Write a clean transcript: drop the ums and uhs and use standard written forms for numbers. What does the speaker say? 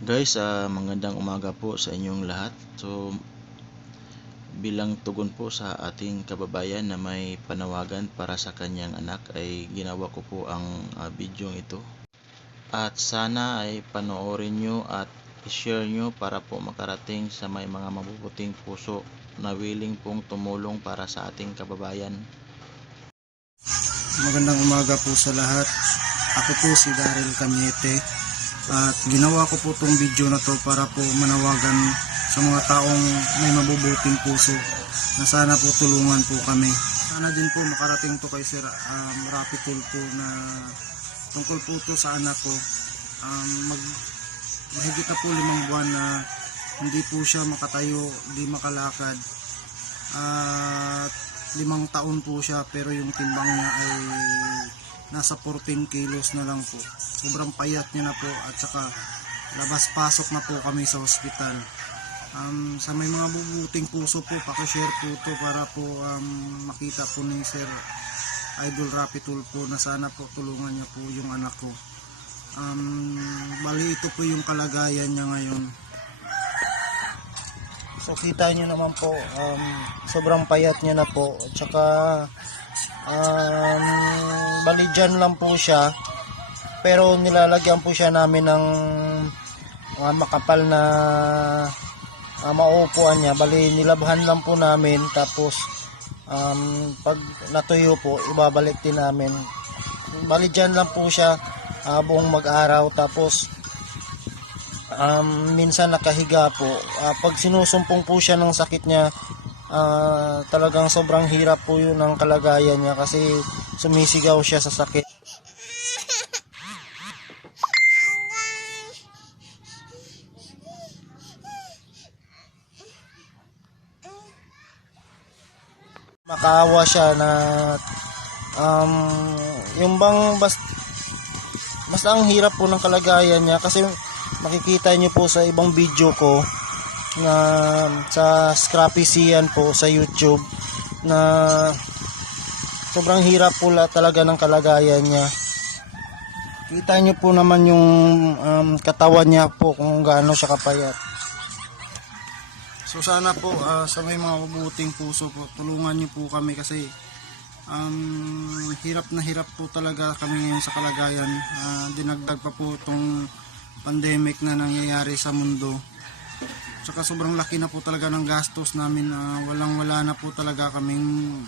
Guys, magandang umaga po sa inyong lahat. So, bilang tugon po sa ating kababayan na may panawagan para sa kanyang anak ay ginawa ko po ang video ito. At sana ay panoorin nyo at i-share nyo para po makarating sa may mga mabubuting puso na willing pong tumulong para sa ating kababayan. Magandang umaga po sa lahat. Ako po si Daryl Cañete at ginawa ko po tong video na to para po manawagan sa mga taong may mabubuting puso na sana po tulungan po kami. Sana din po makarating to kay Sir Rapi Tulfo na tungkol po to sa anak ko. Mahigit na po 5 buwan na hindi po siya makatayo, hindi makalakad. At 5 taon po siya pero yung timbang niya ay nasa 14 kilos na lang po. Sobrang payat niya na po at saka labas-pasok na po kami sa ospital. Sa may mga bubuting puso po, pakishare po to para po makita po ni Sir Idol Rapi Tulfo na sana po tulungan niya po yung anak ko. Bali ito po yung kalagayan niya ngayon. So kita nyo naman po, sobrang payat niya na po. At saka bali dyan lang po siya. Pero nilalagyan po siya namin ng makapal na mauupuan niya. Bali nilabhan lang po namin. Tapos pag natuyo po, ibabalik din namin. Bali dyan lang po siya buong mag-araw. Tapos minsan nakahiga po. Pag sinusumpong po siya ng sakit niya, talagang sobrang hirap po yun ang kalagayan niya kasi sumisigaw siya sa sakit. Makaawa siya na yung bang basta ang hirap po ng kalagayan niya kasi makikita niyo po sa ibang video ko na sa Scrappy Sian po sa YouTube na sobrang hirap po talaga ng kalagayan niya. Kita niyo po naman yung katawan niya po kung gaano siya kapayat. So sana po sa may mga mabubuting puso po, tulungan niyo po kami kasi hirap na hirap po talaga kami ngayon sa kalagayan. Dinagdag pa po itong pandemic na nangyayari sa mundo. Tsaka sobrang laki na po talaga ng gastos namin. Walang wala na po talaga kaming